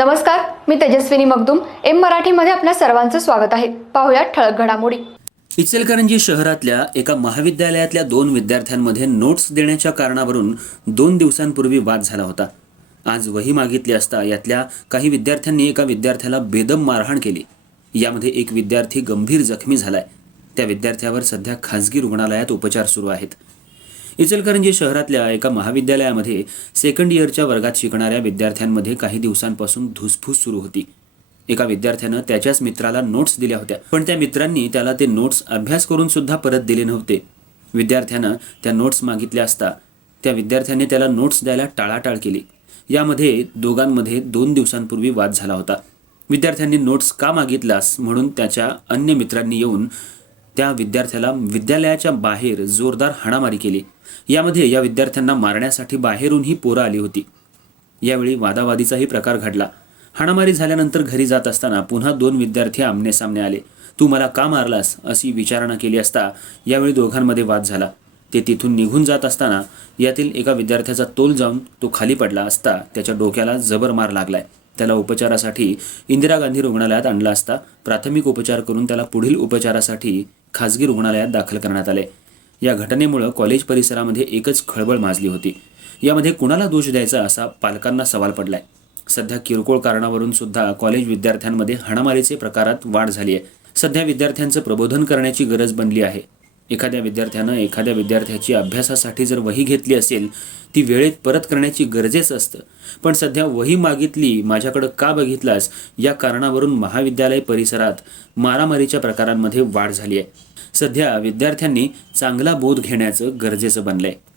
नमस्कार मी तेजस्विनी मगदुम. एम मराठीमध्ये आपल्या सर्वांचं स्वागत आहे. पाहुयात ठळक घडामोडी. इचलकरंजी शहरातल्या एका महाविद्यालयातल्या दोन विद्यार्थ्यांमध्ये नोट्स देण्याच्या कारणावरून दोन दिवसांपूर्वी वाद झाला होता. आज वही मागितली असता यातल्या काही विद्यार्थ्यांनी एका विद्यार्थ्याला बेदम मारहाण केली. यामध्ये एक विद्यार्थी गंभीर जखमी झालाय. त्या विद्यार्थ्यावर सध्या खासगी रुग्णालयात उपचार सुरू आहेत. इचलकरंजी शहरातल्या एका महाविद्यालयामध्ये सेकंड इयरच्या वर्गात शिकणाऱ्या विद्यार्थ्यांमध्ये काही दिवसांपासून धुसफूस सुरू होती. एका विद्यार्थ्यानं त्याच्याच मित्राला नोट्स दिल्या होत्या. पण त्या मित्रांनी त्याला ते नोट्स अभ्यास करून सुद्धा परत दिले नव्हते. विद्यार्थ्यानं त्या नोट्स मागितल्या असता त्या विद्यार्थ्याने त्याला नोट्स द्यायला टाळाटाळ केली. यामध्ये दोघांमध्ये दोन दिवसांपूर्वी वाद झाला होता. विद्यार्थ्यांनी नोट्स का मागितलास म्हणून त्याच्या अन्य मित्रांनी येऊन त्या विद्यार्थ्याला विद्यालयाच्या बाहेर जोरदार हाणामारी केली. यामध्ये या विद्यार्थ्यांना मारण्यासाठी बाहेरूनही पोरं आली होती. यावेळी वादावादीचाही प्रकार घडला. हाणामारी झाल्यानंतर घरी जात असताना पुन्हा दोन विद्यार्थी आमने सामने आले. तू मला का मारलास? अशी विचारणा केली असता यावेळी दोघांमध्ये वाद झाला. ते तिथून निघून जात असताना यातील एका विद्यार्थ्याचा तोल जाऊन तो खाली पडला असता त्याच्या डोक्याला जबर मार लागलाय. त्याला उपचारासाठी इंदिरा गांधी रुग्णालयात आणला असता. प्राथमिक उपचार करून त्याला पुढील उपचारासाठी खासगी रुग्णालयात दाखल करण्यात आले. या घटनेमुळं कॉलेज परिसरामध्ये एकच खळबळ माजली होती. यामध्ये कुणाला दोष द्यायचा असा पालकांना सवाल पडलाय. सध्या किरकोळ कारणावरून सुद्धा कॉलेज विद्यार्थ्यांमध्ये हाणामारीचे प्रकारात वाढ झाली आहे सध्या विद्यार्थ्यांचं प्रबोधन करण्याची गरज बनली आहे. एखाद्या विद्यार्थ्यानं एखाद्या विद्यार्थ्याची अभ्यासासाठी जर वही घेतली असेल ती वेळेत परत करण्याची गरजेचं असतं. पण सध्या वही मागितली माझ्याकडं का बघितलास? या कारणावरून महाविद्यालय परिसरात मारामारीच्या प्रकारांमध्ये वाढ झाली आहे सध्या विद्यार्थ्यांनी चांगला बोध घेण्याचं गरजेचं बनलं आहे